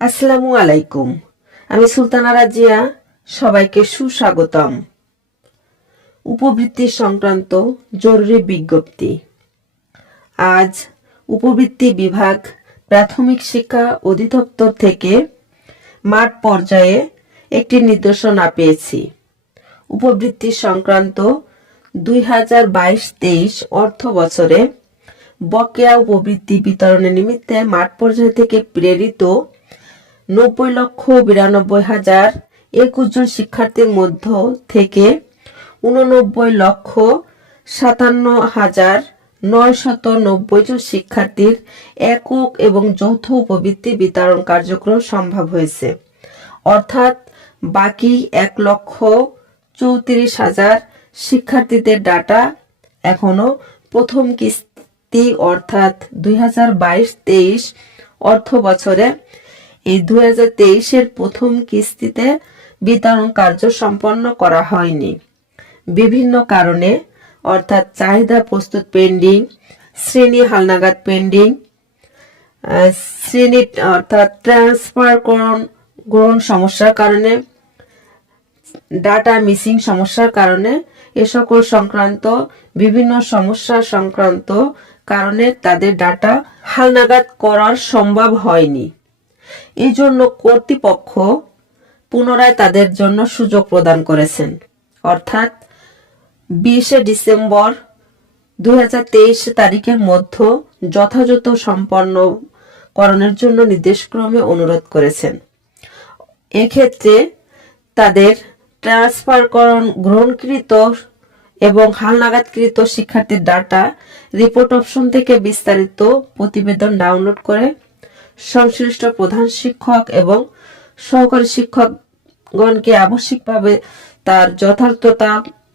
আসসালামু আলাইকুম। আমি সুলতানা রাজিয়া, সবাইকে সুস্বাগতম। উপবৃত্তি সংক্রান্ত জরুরি বিজ্ঞপ্তি। আজ উপবৃত্তি বিভাগ প্রাথমিক শিক্ষা অধিদপ্তর থেকে মাঠ পর্যায়ে একটি নির্দেশনা পেয়েছি। উপবৃত্তি সংক্রান্ত দুই হাজার বাইশ তেইশ অর্থ বছরে বকেয়া উপবৃত্তি বিতরণের নিমিত্তে মাঠ পর্যায় থেকে প্রেরিত নব্বই লক্ষ বিরানব্বই হাজার একুশ জন শিক্ষার্থীর মধ্য থেকে উননব্বই লক্ষ সাতান্ন হাজার নয় শত নব্বই জন শিক্ষার্থীর একক এবং যৌথ উপবৃত্তি বিতরণ কার্যক্রম সম্ভব হয়েছে। অর্থাৎ বাকি এক লক্ষ চৌত্রিশ হাজার শিক্ষার্থীদের ডাটা এখনও প্রথম কিস্তি অর্থাৎ দুই হাজার বাইশ তেইশ অর্থ বছরে এই হাজার তেইশের প্রথম কিস্তিতে বিতরণ কার্য সম্পন্ন করা হয়নি। বিভিন্ন কারণে, অর্থাৎ চাহিদা প্রস্তুত পেন্ডিং, শ্রেণি হালনাগাদ পেন্ডিং শ্রেণি, অর্থাৎ ট্রান্সফার গ্রহণ সমস্যার কারণে, ডাটা মিসিং সমস্যার কারণে এ সকল সংক্রান্ত, বিভিন্ন সমস্যা সংক্রান্ত কারণে তাদের ডাটা হালনাগাদ করার সম্ভব হয়নি। এই জন্য কর্তৃপক্ষ পুনরায় তাদের জন্য সুযোগ প্রদান করেছেন। অর্থাৎ বিশে ডিসেম্বর দুই তারিখের মধ্যে যথাযথ সম্পন্ন করণের জন্য নির্দেশক্রমে অনুরোধ করেছেন। এক্ষেত্রে তাদের ট্রান্সফারকরণ গ্রহণকৃত এবং হালনাগাদকৃত শিক্ষার্থীর ডাটা রিপোর্ট অপশন থেকে বিস্তারিত প্রতিবেদন ডাউনলোড করে সংশ্লিষ্ট প্রধান শিক্ষক এবং সহকারী শিক্ষকগণকে আবশ্যিকভাবে তার যথার্থতা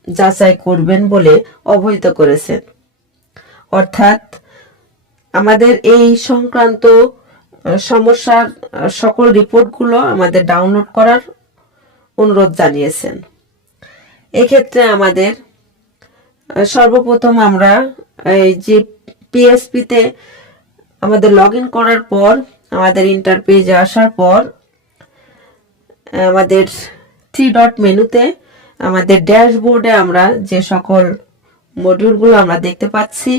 যাচাই করবেন বলে অবহিত করেছেন। অর্থাৎ আমাদের এই সংক্রান্ত সমস্যার সকল রিপোর্টগুলো আমাদের ডাউনলোড করার অনুরোধ জানিয়েছেন। এক্ষেত্রে আমাদের সর্বপ্রথম আমরা এই যে পিএসপিতে আমাদের লগ করার পর, আমাদের ইন্টার পেজে আসার পর, আমাদের থ্রি ডট মেনুতে আমাদের ড্যাশবোর্ডে আমরা যে সকল মডিউলগুলো আমরা দেখতে পাচ্ছি,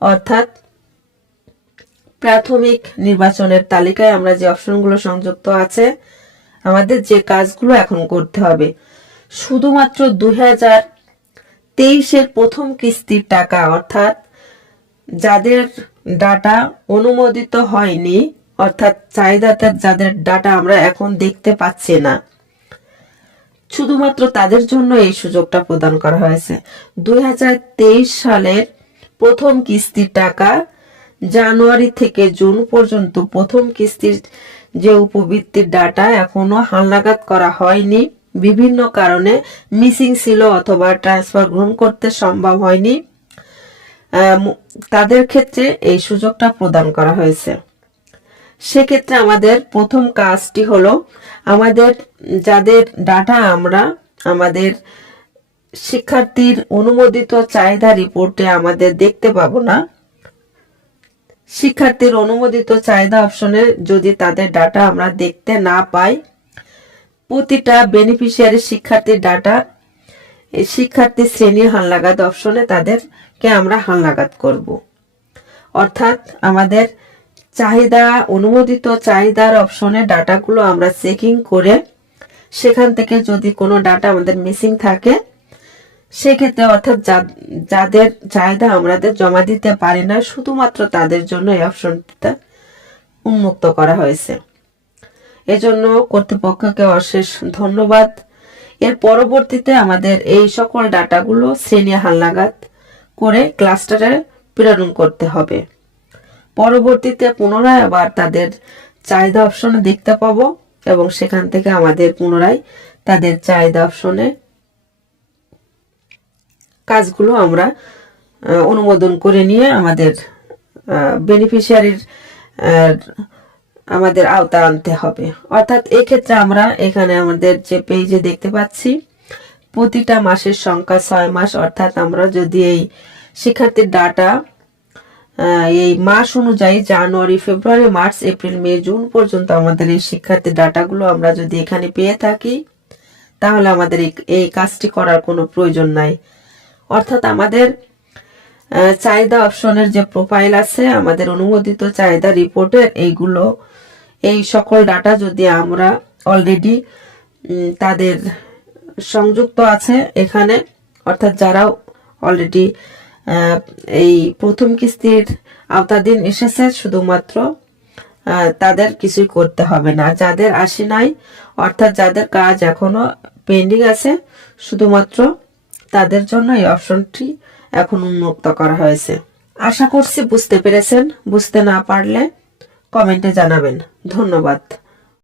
অর্থাৎ প্রাথমিক নির্বাচনের তালিকায় আমরা যে অপশনগুলো সংযুক্ত আছে, আমাদের যে কাজগুলো এখন করতে হবে। শুধুমাত্র দু হাজার তেইশের প্রথম কিস্তির টাকা, অর্থাৎ যাদের ডাটা অনুমোদিত হয়নি, অর্থাৎ চাহিদাতে যাদের ডাটা আমরা এখন দেখতে পাচ্ছি না। শুধুমাত্র তাদের জন্য এই সুযোগটা প্রদান করা হয়েছে। দুই হাজার তেইশ সালের প্রথম কিস্তির টাকা জানুয়ারি থেকে জুন পর্যন্ত প্রথম কিস্তির যে উপবৃত্তির ডাটা এখনও হালনাগাদ করা হয়নি। বিভিন্ন কারণে মিসিং ছিল অথবা ট্রান্সফার গ্রহণ করতে সম্ভব হয়নি। তাদের ক্ষেত্রে এই সুযোগটা প্রদান করা হয়েছে। সেক্ষেত্রে আমাদের প্রথম কাজটি হলো আমাদের যাদের ডাটা আমরা, আমাদের শিক্ষার্থীর অনুমোদিত চাহিদা রিপোর্টে আমাদের দেখতে পাবো না। শিক্ষার্থীর অনুমোদিত চাহিদা অপশনে যদি তাদের ডাটা আমরা দেখতে না পাই, প্রতিটা বেনিফিশিয়ারি শিক্ষার্থীর ডাটা শিক্ষার্থী শ্রেণি হালনাগাদ অপশনে তাদেরকে আমরা হালনাগাদ করব। অর্থাৎ আমাদের চাহিদা, অনুমোদিত চাহিদার অপশনে ডাটাগুলো আমরা চেকিং করে সেখান থেকে যদি কোনো ডাটা আমাদের মিসিং থাকে, সেক্ষেত্রে অর্থাৎ যাদের চাহিদা আমাদের জমা দিতে পারি না, শুধুমাত্র তাদের জন্য এই অপশনটা উন্মুক্ত করা হয়েছে। এজন্য কর্তৃপক্ষকে অশেষ ধন্যবাদ। এর পরবর্তীতে আমাদের এই সকল ডাটাগুলো শ্রেণি হালনাগাদ করে ক্লাস্টারে প্রেরণ করতে হবে। পরবর্তীতে পুনরায় আবার তাদের চাহিদা অপশনে দেখতে পাবো এবং সেখান থেকে আমাদের পুনরায় তাদের চাহিদা অপশনে কাজগুলো আমরা অনুমোদন করে নিয়ে আমাদের বেনিফিশিয়ারির আমাদের আওতা আনতে হবে। অর্থাৎ এক্ষেত্রে আমরা এখানে আমাদের যে পেজে দেখতে পাচ্ছি, প্রতিটা মাসের সংখ্যা ছয় মাস, অর্থাৎ আমরা যদি এই শিক্ষার্থীর ডাটা এই মাস অনুযায়ী জানুয়ারি, ফেব্রুয়ারি, মার্চ, এপ্রিল, মে, জুন পর্যন্ত আমাদের এই শিক্ষার্থী ডাটাগুলো আমরা যদি এখানে পেয়ে থাকি, তাহলে আমাদের এই- কাজটি করার কোনো প্রয়োজন নাই। অর্থাৎ আমাদের চাহিদা অপশনের যে প্রোফাইল আছে, আমাদের অনুমোদিত চাহিদা রিপোর্টের এইগুলো, এই সকল ডাটা যদি আমরা অলরেডি তাদের সংযুক্ত আছে এখানে, অর্থাৎ যারা অলরেডি এই প্রথম কিস্তির আওতাধীন এসেছে, শুধুমাত্র তাদের কিছুই করতে হবে না। যাদের আসি নাই, অর্থাৎ যাদের কাজ এখনও পেন্ডিং আছে, শুধুমাত্র তাদের জন্য এই অপশনটি এখন উন্মুক্ত করা হয়েছে। আশা করছি বুঝতে পেরেছেন বুঝতে না পারলে কমেন্টে জানাবেন। ধন্যবাদ।